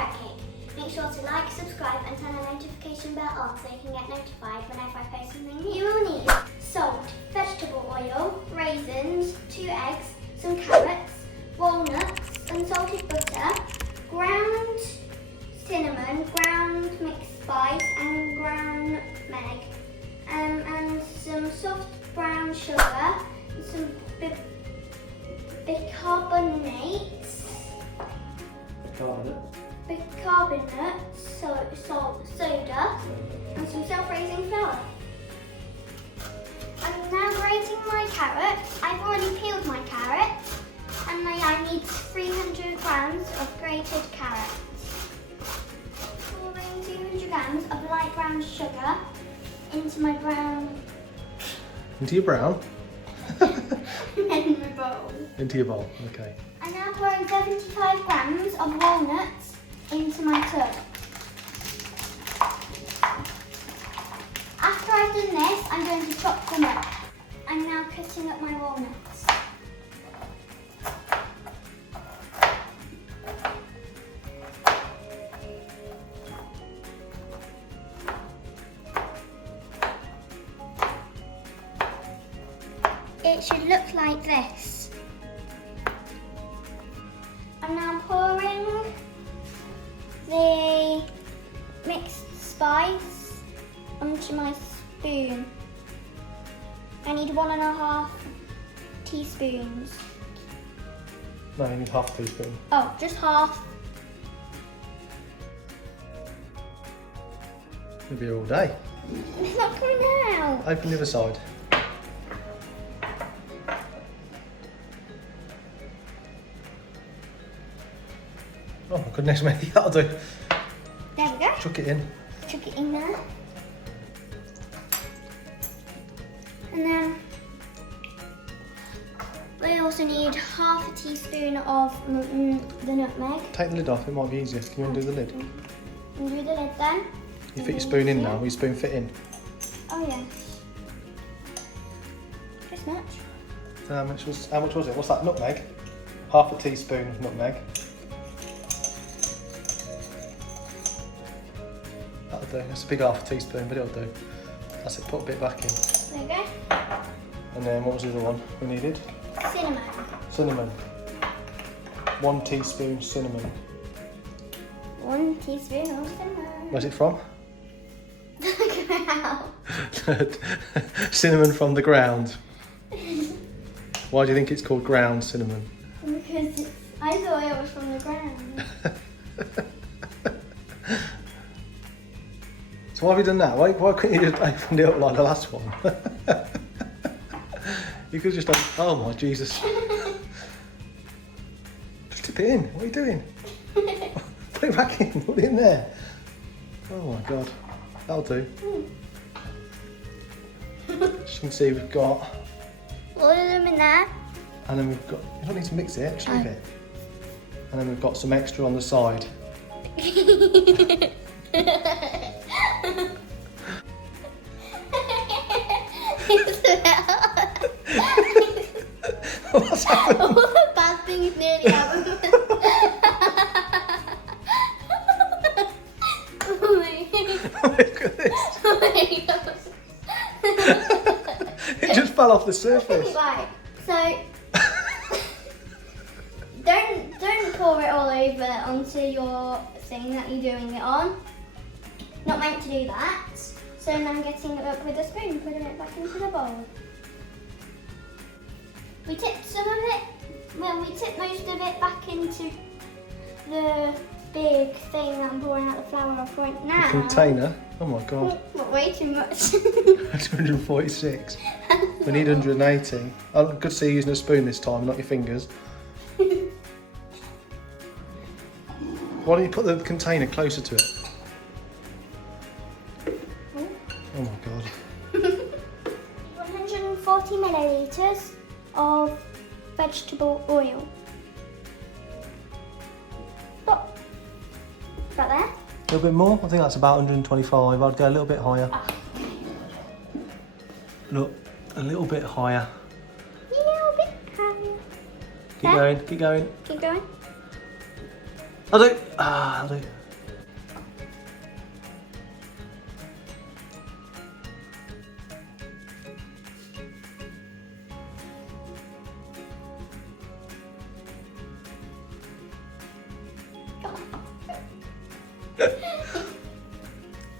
carrot cake. Make sure to like, subscribe and turn the notification bell on so you can get notified whenever I post something new. You will need salt, vegetable oil, raisins, 2 eggs, some carrots, walnuts, unsalted butter, ground cinnamon, ground mixed spice and ground nutmeg, and some soft brown sugar, and some bicarbonate soda, and some self-raising flour. I'm now grating my carrot. I've already peeled my carrot, and I need 300 grams of grated carrots. Pouring 200 grams of light brown sugar into my brown. Into your brown? In my bowl. Into your bowl, okay. I'm now pouring 75 grams of walnuts into my tub. After I've done this, I'm going to chop them up. I'm now cutting up my walnuts. It should look like this. I'm now pouring the mixed spice onto my spoon. I need 1.5 teaspoons. No, you need half a teaspoon. Oh, just half. You'll be here all day. It's not coming out. Open the other side. Oh my goodness me, that'll do. There we go. Chuck it in. Chuck it in there. And then we also need half a teaspoon of the nutmeg. Take the lid off, it might be easier. Can you undo the lid? Undo the lid then. You fit your spoon in now, will your spoon fit in? Oh yeah. This much. So how much was it? What's that, nutmeg? Half a teaspoon of nutmeg. That'll do, it's a big half a teaspoon, but it'll do. That's it, put a bit back in. There you go. And then what was the other one we needed? Cinnamon. Cinnamon. 1 teaspoon cinnamon. 1 teaspoon of cinnamon. Where's it from? The ground. Cinnamon from the ground. Why do you think it's called ground cinnamon? Because I thought it was from the ground. So why have you done that? Why couldn't you just open it up like the last one? You could have just done, oh my Jesus. Just tip it in, what are you doing? Put it back in, put it in there. Oh my God, that'll do. As you can see we've got... All of them in there. And then we've got, you don't need to mix it, just leave it. And then we've got some extra on the side. What's happened? All the bad things nearly happened. Look at this. It just fell off the surface. Right, so don't pour it all over onto your thing that you're doing it on. Not meant to do that. So now I'm getting it up with a spoon, putting it back into the bowl. We tipped some of it, well, we tipped most of it back into the big thing that I'm pouring out the flour off right now. The container. Oh my God. Not way too much. 246. We need 180. Oh, good to see you using a spoon this time, not your fingers. Why don't you put the container closer to it? Oh my God. 140 millilitres of vegetable oil. Stop. Got there? A little bit more? I think that's about 125. I'd go a little bit higher. Oh. Look, a little bit higher. A little bit higher. Keep going, keep going. Keep going. I'll do. I'll do.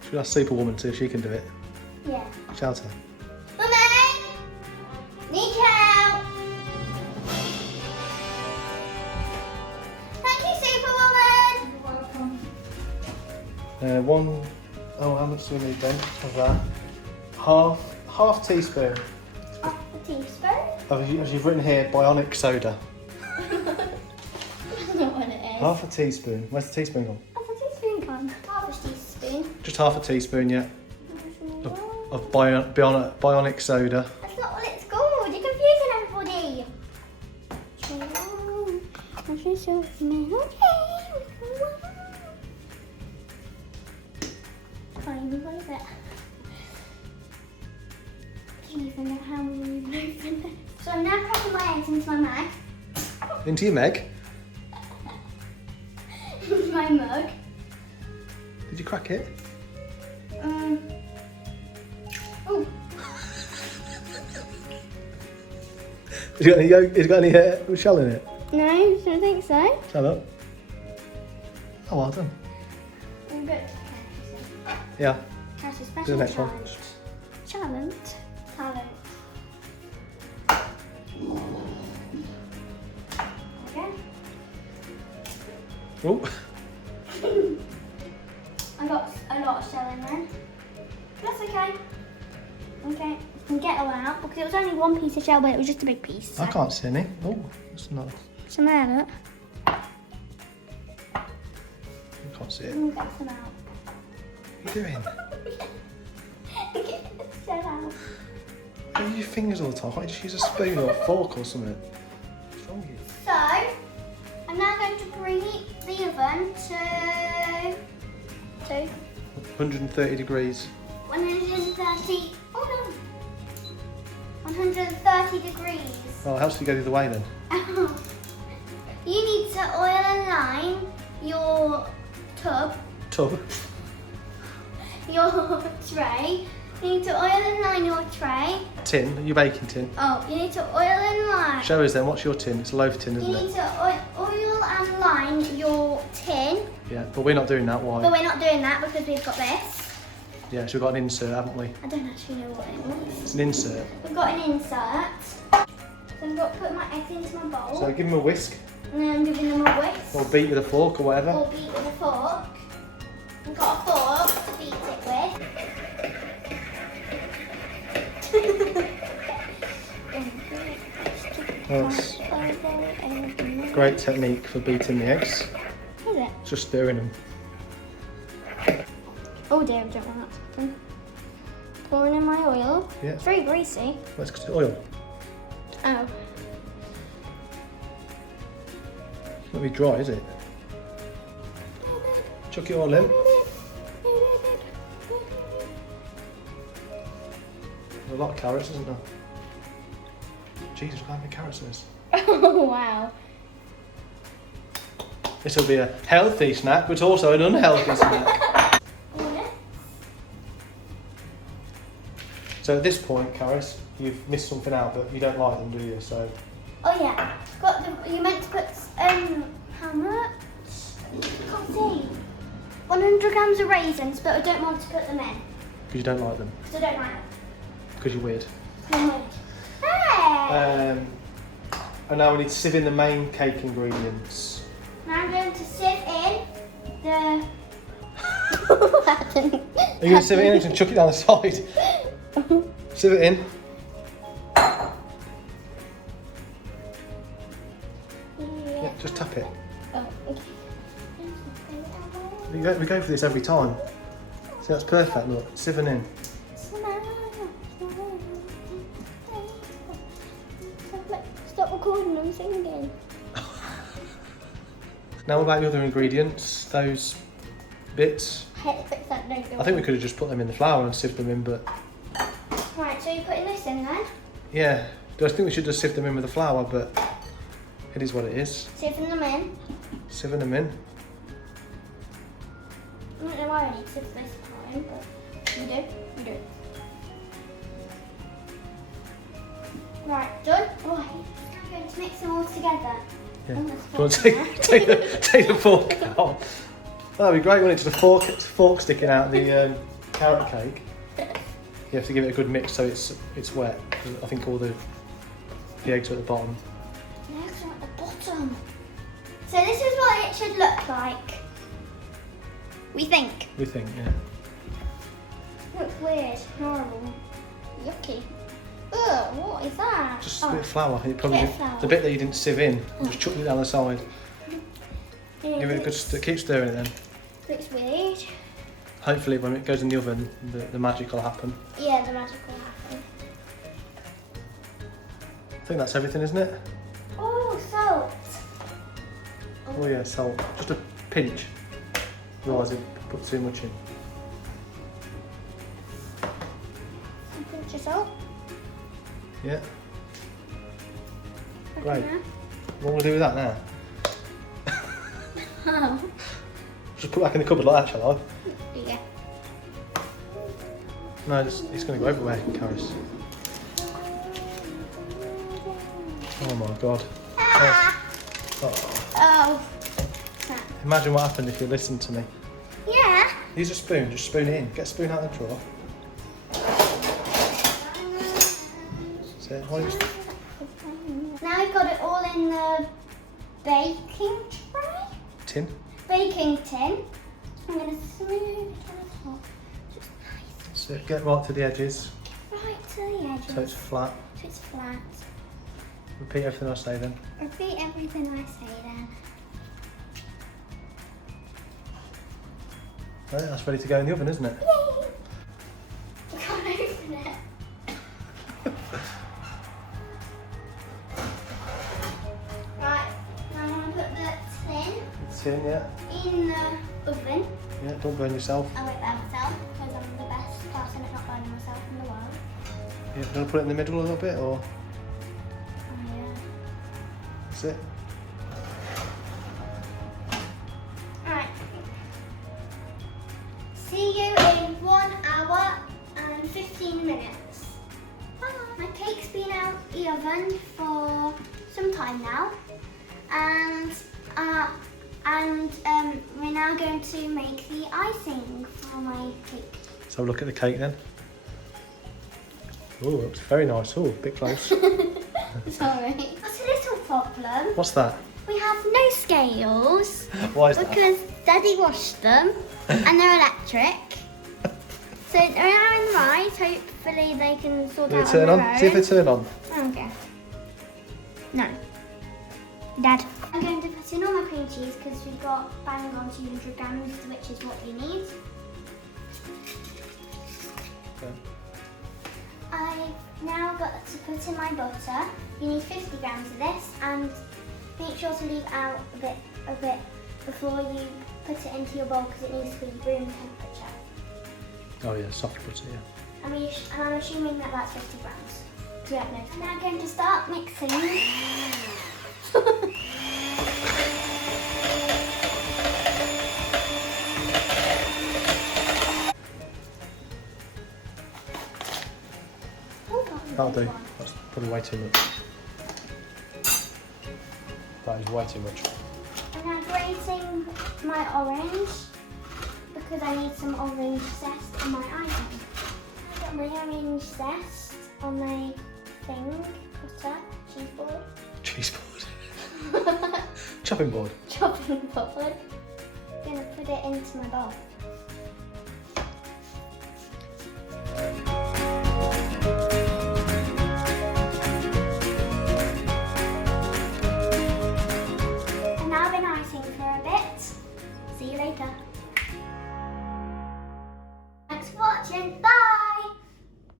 Should I ask Superwoman to see if she can do it? Yeah. Shout her. Mummy! Need help! Thank you, Superwoman! You're welcome. How much do we need then of that? Half teaspoon. Half a teaspoon? As you've written here, bionic soda. That's not what it is. Half a teaspoon. Where's the teaspoon gone? Half a teaspoon gone. Half a teaspoon. Just half a teaspoon, yeah. Of bionic soda. That's not what it's called. You're confusing everybody. Fine, what is it? Do you even know how we open it? So I'm now cracking my eggs into my mug. Into your Meg? Into my mug. Did you crack it? Oh. Has it got any shell in it? No, I don't think so. Shut up. Oh, well done. I'm good. Yeah. Caris' Do special the next one. Talent. Okay. Oh. I got a lot of shell in there. That's okay. Okay, I can get all out because it was only one piece of shell, but it was just a big piece. So. I can't see any. Oh, that's nice. Some there, look. I can't see it. We'll get some out. What are you doing? Get the shell out. You use your fingers all the time. Why don't you just use a spoon or a fork or something? What's wrong with you? So, I'm now going to preheat the oven to 130 degrees. 130. Oh no. 130 degrees. Oh, it helps if you go the other way then. You need to oil and line your Tub. your tray. You need to oil and line your tray. Tin, your baking tin. Oh, you need to oil and line. Show us then, what's your tin? It's a loaf tin, isn't You it? need to oil and line your tin. Yeah, but we're not doing that, why? But we're not doing that because we've got this. Yeah, so we've got an insert, haven't we? I don't actually know what it is. It's an insert. We've got an insert. So I've got to put my eggs into my bowl. So give them a whisk, And then I'm giving them a whisk. or beat with a fork or whatever. Or beat with a fork. I've got a fork to beat it with. That's great technique for beating the eggs. Is it? Just stirring them. Oh dear, I don't want that to happen. Pouring in my oil. Yeah. It's very greasy. Let's get oil. Oh. It's not really dry, is it? Chuck it all in. There's a lot of carrots, isn't there? Jesus, look how many carrots there is. Oh wow. This will be a healthy snack, but also an unhealthy snack. So at this point, Caris, you've missed something out, but you don't like them, do you? So. Oh yeah. You meant to put how much? I can't see. 100 grams of raisins, but I don't want to put them in. Because you don't like them. Because I don't like them. Because you're weird. Hey! And now we need to sieve in the main cake ingredients. Now I'm going to sieve in the... Are you going to sieve it in and chuck it down the side? Sieve it in. Yeah, just tap it. Oh, okay. We go for this every time. See, that's perfect, look. Sieving in. Stop recording, I'm singing. Now what about the other ingredients? Those bits? I hate the bits that don't go I think we could have just put them in the flour and sieved them in, but... Right, so you're putting this in then? Yeah. I think we should just sieve them in with the flour, but it is what it is. Sieving them in. Sieving them in. I don't know why I need to sift this time, but you do. Right, done. Right, I'm going to mix them all together. Yeah. Oh, Do you want to take the fork out? That'd be great, wouldn't it? Just a fork sticking out the carrot cake. You have to give it a good mix so it's wet. I think all the eggs are at the bottom. The eggs are at the bottom. So this is what it should look like. We think. We think, yeah. Looks weird, horrible, yucky. Ugh, what is that? Just a bit of flour. You probably bit of flour. the bit that you didn't sieve in. Just chuck it down the side. Give it a good keep stirring it then. Looks weird. Hopefully when it goes in the oven, the magic will happen. Yeah, the magic will happen. I think that's everything, isn't it? Oh, salt. Oh yeah, salt. Just a pinch. Otherwise it put too much in. A pinch of salt. Yeah. Put Great. in there. What will we do with that now? Oh. Just put it back in the cupboard like that, shall I? Yeah. No, it's going to go everywhere, Caris. Oh my god. Ah. Oh. Oh. Imagine what happened if you listened to me. Yeah. Use a spoon, just spoon it in. Get a spoon out of the drawer. That's it. Why just... Now we've got it all in the baking tray. Tin. Baking tin. I'm going to smooth it on top. Just nice. So get right to the edges, Right to the edges. so it's flat. So it's flat. Repeat everything I say then. Repeat everything I say then. Right, that's ready to go in the oven, isn't it? Yay! I can't open it. Right, now I'm going to put the tin Tin, yeah. in the oven. Yeah, don't burn yourself. I won't burn myself because I'm the best person at not burning myself in the world. Yeah, do you want to put it in the middle a little bit, or Oh yeah. that's it? Alright. See you in 1 hour and 15 minutes. My cake's been out the oven for some time now, and we're now going to make the icing for my cake. Let's have a look at the cake then. Oh, it looks very nice. Oh, a bit close. Sorry. That's a little problem. What's that? We have no scales Why is that? because Daddy washed them and they're electric. So they're now in the right. Hopefully they can sort Will out it turn on their on? own. See if they turn on. Okay. No. Dad. I'm going to put in all my cream cheese because we've got bang on 200 grams, which is what you need. Okay. I've now got to put in my butter. You need 50 grams of this, and make sure to leave out a bit before you put it into your bowl because it needs to be room temperature. Oh yeah, soft butter, yeah. And I'm assuming that that's 50 grams. So we have no. I'm now going to start mixing. That'll do. That's probably way too much. That is way too much. I'm now grating my orange because I need some orange zest on my icing. I've got my orange zest on my thing, cutter, cheese board. Cheese board. Chopping board. Chopping board. I'm going to put it into my bowl.